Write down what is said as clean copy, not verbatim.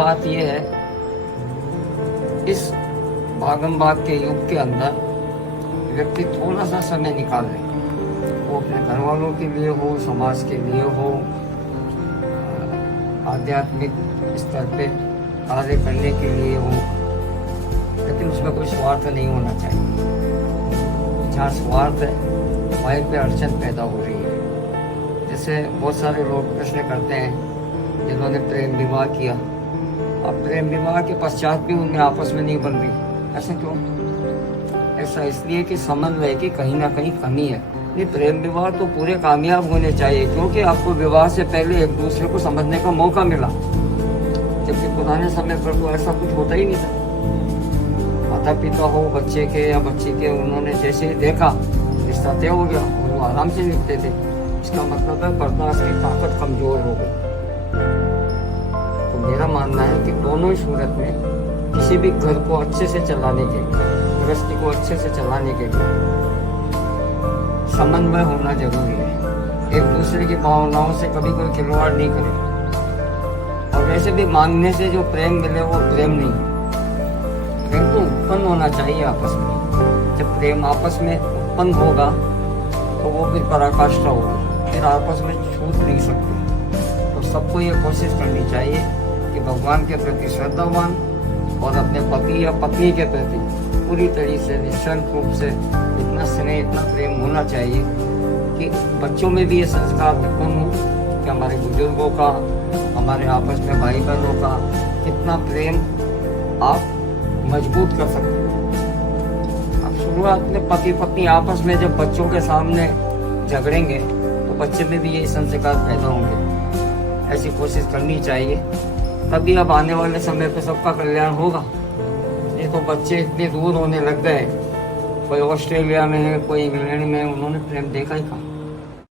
बात यह है, इस भागम भाग के युग के अंदर व्यक्ति थोड़ा सा समय निकाल ले, वो अपने घर वालों के लिए हो, समाज के लिए हो, आध्यात्मिक स्तर पे कार्य करने के लिए हो, लेकिन उसमें कोई स्वार्थ नहीं होना चाहिए। जहाँ स्वार्थ है वहीं पे अड़चन पैदा हो रही है। जैसे बहुत सारे लोग प्रश्न करते हैं जिन्होंने प्रेम विवाह किया, अब प्रेम विवाह के पश्चात भी उनमें आपस में नहीं बन रही, ऐसा क्यों? ऐसा इसलिए कि समन्वय की कहीं ना कहीं कमी है। ये प्रेम विवाह तो पूरे कामयाब होने चाहिए, क्योंकि आपको विवाह से पहले एक दूसरे को समझने का मौका मिला, जबकि पुराने समय पर तो ऐसा कुछ होता ही नहीं था। माता पिता हो बच्चे के या बच्ची के, उन्होंने जैसे ही देखा रिश्ता तय हो गया और वो आराम से निपटते थे। इसका मतलब है बर्दाश्त की ताकत कमजोर हो गई। तो मेरा मानना है कि दोनों ही सूरत में किसी भी घर को अच्छे से चलाने के लिए, गृहस्थी को अच्छे से चलाने के लिए समन्वय होना जरूरी है। एक दूसरे की भावनाओं से कभी कोई खिलवाड़ नहीं करे, और वैसे भी मांगने से जो प्रेम मिले वो प्रेम नहीं है। प्रेम तो उत्पन्न होना चाहिए आपस में। जब प्रेम आपस में उत्पन्न होगा तो वो फिर पराकाष्ठा होगी, फिर आपस में छूट नहीं सकती। तो सबको ये कोशिश करनी चाहिए कि भगवान के प्रति श्रद्धावान और अपने पति या पत्नी के प्रति पूरी तरीके से निःशंक रूप से इतना स्नेह, इतना प्रेम होना चाहिए कि बच्चों में भी ये संस्कार उत्पन्न हो कि हमारे बुजुर्गों का, हमारे आपस में भाई बहनों का कितना प्रेम आप मजबूत कर सकते हैं। अब शुरुआत में पति पत्नी आपस में जब बच्चों के सामने झगड़ेंगे तो बच्चे में भी यही संस्कार पैदा होंगे। ऐसी कोशिश करनी चाहिए, तभी अब आने वाले समय पे सबका कल्याण होगा। ये तो बच्चे इतने दूर होने लग गए, कोई ऑस्ट्रेलिया में है, कोई इंग्लैंड में, उन्होंने प्रेम देखा ही कहाँ।